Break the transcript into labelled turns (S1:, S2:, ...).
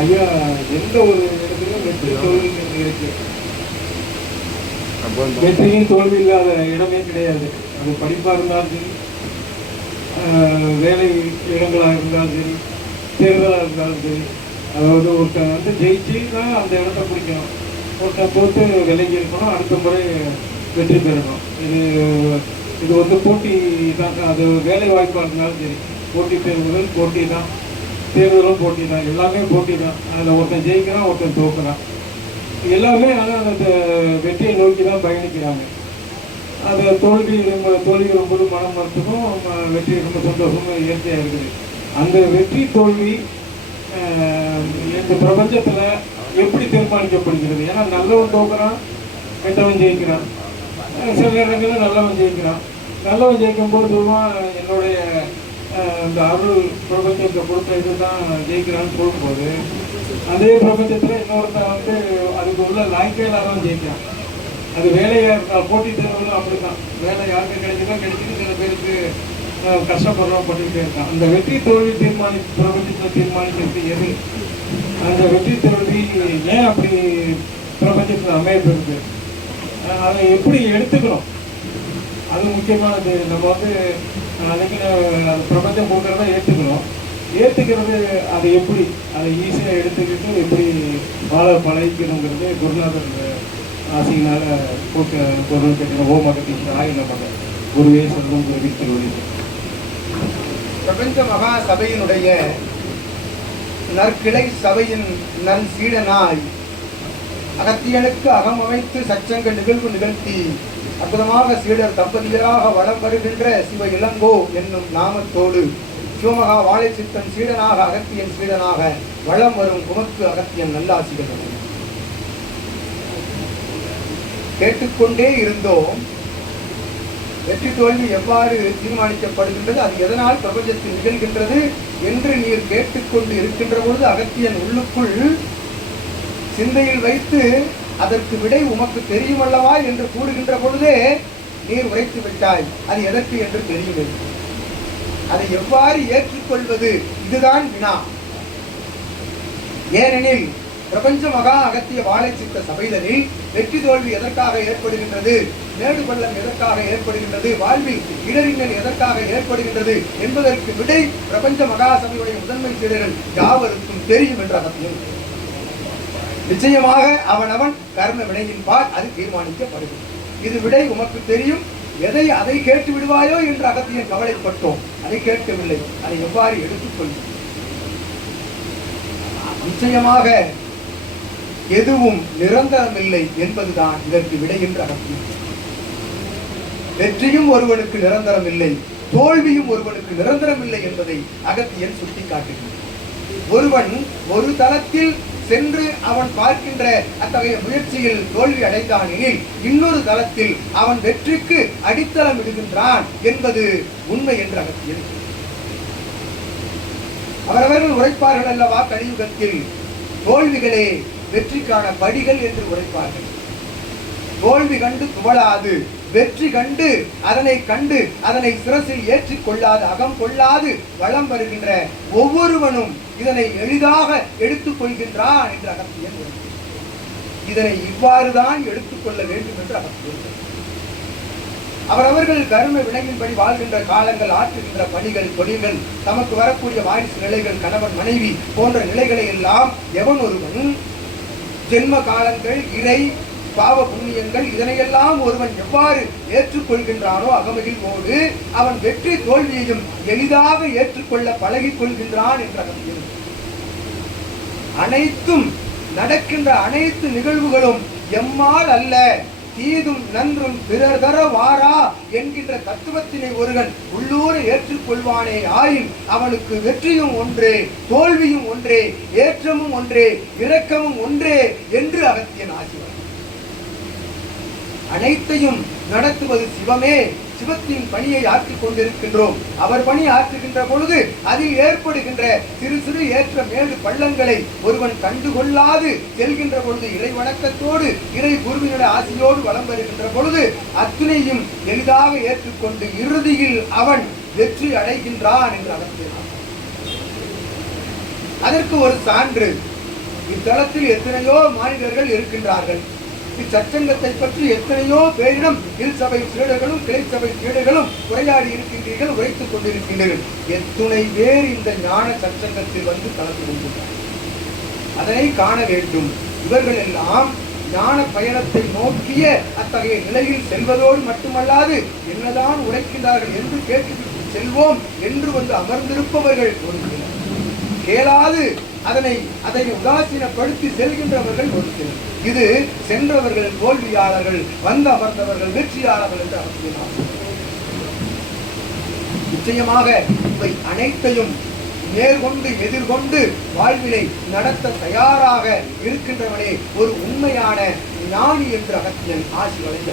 S1: ஐயா எந்த ஒரு இடத்துலையும் வெற்றி தோல்வி இருக்கு. வெற்றியும் தோல்வி இல்லாத இடமே கிடையாது. அது படிப்பாக இருந்தாலும் சரி வேலை இடங்களாக இருந்தாலும் சரி தேர்தலாக இருந்தாலும் சரி அதாவது ஒருத்தன் வந்து ஜெயிச்சு தான் அந்த இடத்த பிடிக்கணும். ஒருத்தன் தோற்று விலகி இருக்கணும். அடுத்த முறை வெற்றி பெறணும். இது இது வந்து போட்டி தான். அது வேலை வாய்ப்பாக இருந்தாலும் சரி போட்டி தேர்வுகள் போட்டி தான். தேர்தலும் போட்டி தான் எல்லாமே போட்டி தான் அதில் ஒருத்தன் ஜெயிக்கிறான் ஒருத்தன் தோக்குறான். எல்லாமே ஆனால் அந்த வெற்றியை நோக்கி தான் பயணிக்கிறாங்க. அது தோல்வி ரொம்ப தோல்வி ரொம்ப மனம் மறுத்துக்கும் வெற்றி ரொம்ப சந்தோஷமும் இயற்கையாக இருக்குது. அந்த வெற்றி தோல்வி இந்த பிரபஞ்சத்தில் எப்படி தீர்மானிக்கப்படுகிறது? ஏன்னா நல்லவன் தோக்குறான் கெட்டவன் ஜெயிக்கிறான். சில நேரங்களில் நல்லவன் ஜெயிக்கிறான். நல்லவன் ஜெயிக்கும் போது என்னுடைய அந்த அருள் பிரபஞ்சத்தை கொடுத்த இதுதான் ஜெயிக்கிறான்னு சொல்லும்போது அதே பிரபஞ்சத்தில் இன்னொருத்தன் வந்து அதுக்கு உள்ள லாய்க்கையில் தான் ஜெயிக்கிறான். அது வேலையாக இருக்கா போட்டி தேர்வுகளும் அப்படிதான் வேலை யாருக்கு கிடைக்குதோ கிடைச்சிட்டு சில பேருக்கு கஷ்டப்படுறோம் பண்ணிக்கிட்டே இருக்கான். அந்த வெற்றி தோல்வி தீர்மானி பிரபஞ்சத்தில் தீர்மானிக்கிறது எது? அந்த வெற்றி தோல்வி ஏன் அப்படி பிரபஞ்சத்தில் அமைப்பு இருக்குது அதை எப்படி எடுத்துக்கிறோம்? அது முக்கியமானது. நம்ம வந்து அன்னைக்கு அது பிரபஞ்சம் கொடுக்குறத ஏற்றுக்கணும் ஏற்றுக்கிறது அதை எப்படி? அதை ஈஸியாக எடுத்துக்கிட்டு எப்படி வாழ பழகிக்கணுங்கிறது குருநாதர் ஆசையினால் கூட்ட பொருள் கட்டின ஓ அகத்தீஸ்வரா என்ன மகன் குருவே செல்வம் குருவி திருவடி.
S2: பிரபஞ்ச மகா சபையினுடைய நற்கிளை சபையின் நன் சீடனாய் அகத்தியனுக்கு அகமமைத்து சச்சங்க நிகழ்வு நிகழ்த்தி அற்புதமாக சீடர் தம்பதியராக வளம் வருகின்ற சிவ இளங்கோ என்னும் நாமத்தோடு சிவமகா வாழை சித்தன் சீடனாக அகத்தியன் சீடனாக வளம் வரும் குமக்கு அகத்தியன் நல்லாசிகள். கேட்டுக்கொண்டே இருந்தோம். வெற்றி தோல்வி எவ்வாறு தீர்மானிக்கப்படுகின்றது அது எதனால் பிரபஞ்சத்தில் நிகழ்கின்றது என்று நீர் கேட்டுக்கொண்டு இருக்கின்ற பொழுது அகத்தியன் உள்ளுக்குள் சிந்தையில் வைத்து அதற்கு விடை உமக்கு தெரியுமல்லவா என்று கூறுகின்ற பொழுதே நீர் உரைத்து விட்டாய். அது எதற்கு என்று தெரியவில்லை. அதை எவ்வாறு ஏற்றுக்கொள்வது? இதுதான் வினா. ஏனெனில் பிரபஞ்ச மகா அகத்திய வாழை சித்த சபைதனில் வெற்றி தோல்வி எதற்காக ஏற்படுகின்றது? மேடு பள்ளம் எதற்காக ஏற்படுகின்றது? வாழ்வில் இடரிங்கள் எதற்காக ஏற்படுகின்றது? என்பதற்கு விடை பிரபஞ்ச மகா சபையுடைய முதன்மை சீடர்கள் யாவருக்கும் தெரியும் என்ற அகத்தியம். நிச்சயமாக அவனவன் கர்ம வினையின்பால் அது தீர்மானிக்கப்படுகிறது. இது விடை உமக்கு தெரியும். எதை அதை கேட்டு விடுவாயோ என்று அகத்தியன் கவலைப்பட்டோம். அதை கேட்கவில்லை. அதை எவ்வாறு எடுத்துக்கொள்ளும் நிச்சயமாக எதுவும் நிரந்தரமில்லை என்பதுதான் இதற்கு விடை என்று அகத்தியம் வெற்றியும் ஒருவனுக்கு நிரந்தரம் இல்லை தோல்வியும் ஒருவனுக்கு நிரந்தரம் இல்லை என்பதை அகத்தியன் சுட்டிக்காட்டுகிறார் ஒருவன் ஒரு தளத்தில் சென்று அவன் பார்க்கின்ற அத்தகைய முயற்சியில் தோல்வி அடைந்தான் எனில் இன்னொரு தளத்தில் அவன் வெற்றிக்கு அடித்தளம் இடுகின்றான் என்பது உண்மை என்று அகத்தியல் அவரவர்கள் உரைப்பார்கள் அல்லவா கலியுகத்தில்? தோல்விகளே வெற்றிக்கான படிகள் என்று உரைப்பார்கள். தோல்வி கண்டு துவளாது வெற்றி கண்டு அதனை கண்டு அதனை சிரசில் ஏற்றிக் கொள்ளாது அகம் கொள்ளாது வளம் வருகின்ற ஒவ்வொருவனும் இதனை எளிதாக எடுத்துக் கொள்கின்றான் என்று அகத்தியன் உரைக்கிறார். இதனை இவ்வாறுதான் எடுத்துக்கொள்ள வேண்டும் என்று அகத்தியன் அவரவர்கள் கர்ம வினையின்படி வாழ்கின்ற காலங்கள் ஆற்றுகின்ற பணிகள் தொழில்கள் தமக்கு வரக்கூடிய வாரிசு நிலைகள் கணவன் மனைவி போன்ற நிலைகளை எல்லாம் எவன் ஒருவன் ஜென்ம காலங்கள் இறை பாவ புண்ணியங்கள் இதனையெல்லாம் ஒருவன் எவ்வாறு ஏற்றுக்கொள்கின்றானோ அகமகிழ்வோடு அவன் வெற்றி தோல்வியையும் எளிதாக ஏற்றுக்கொள்ள பழகிக் கொள்கின்றான் என்ற அகத்தியம் அனைத்தும் நடக்கின்ற அனைத்து நிகழ்வுகளும் எம்மால் அல்ல தீதும் நன்றும் பிறர் தர வாரா என்கின்ற தத்துவத்தினை ஒருவன் உள்ளூர ஏற்றுக்கொள்வானே ஆயின் அவனுக்கு வெற்றியும் ஒன்றே தோல்வியும் ஒன்றே ஏற்றமும் ஒன்றே இரக்கமும் ஒன்றே என்று அகத்தியன் ஆகிவன் அனைத்தையும் நடத்துவது சிவமே. சிவத்தின் பணியை ஆற்றிக் கொண்டிருக்கின்றோம். அவர் பணி ஆற்றுகின்ற பொழுது அதில் ஏற்படுகின்ற சிறு சிறு ஏற்ற மேடு பள்ளங்களை ஒருவன் கண்டுகொள்ளாது செல்கின்ற பொழுது இறை வணக்கத்தோடு இறை குருவினுடைய ஆசையோடு வலம் வருகின்ற பொழுது அத்துணையும் எளிதாக ஏற்றுக்கொண்டு இறுதியில் அவன் வெற்றி அடைகின்றான் என்று அகத்தினார் அதற்கு ஒரு சான்று. இத்தலத்தில் எத்தனையோ மாநிலர்கள் இருக்கின்றார்கள். இச்சச்சங்கத்தை பற்றி எத்தனையோ பேரிடம் இருசபை சீடர்களும் கிளைச்சபை சீடர்களும் உரையாடி இருக்கின்றீர்கள் உரைத்துக் கொண்டிருக்கின்றீர்கள் எத்துணை பேர் இந்த ஞான சச்சங்கத்தில் வந்து கலந்து கொண்டுள்ளார் அதனை காண வேண்டும். இவர்கள் எல்லாம் ஞான பயணத்தை நோக்கிய அத்தகைய நிலையில் செல்வதோடு மட்டுமல்லாது என்னதான் உரைக்கின்றார்கள் என்று கேட்டு செல்வோம் என்று வந்து அமர்ந்திருப்பவர்கள் ஒரு கேளாது. அதனை அதை உதாசீனப்படுத்தி செல்கின்றவர்கள் ஒரு சிலர் இது சென்றவர்கள் தோல்வியாளர்கள் வந்து அமர்ந்தவர்கள் வெற்றியாளர்கள் என்று அவசியமாக நிச்சயமாக இவை அனைத்தையும் நேர்கொண்டு எதிர்கொண்டு வாழ்வினை நடத்த தயாராக இருக்கின்றவனே ஒரு உண்மையான ஞானி என்று அகத்தியன் ஆசி வழங்க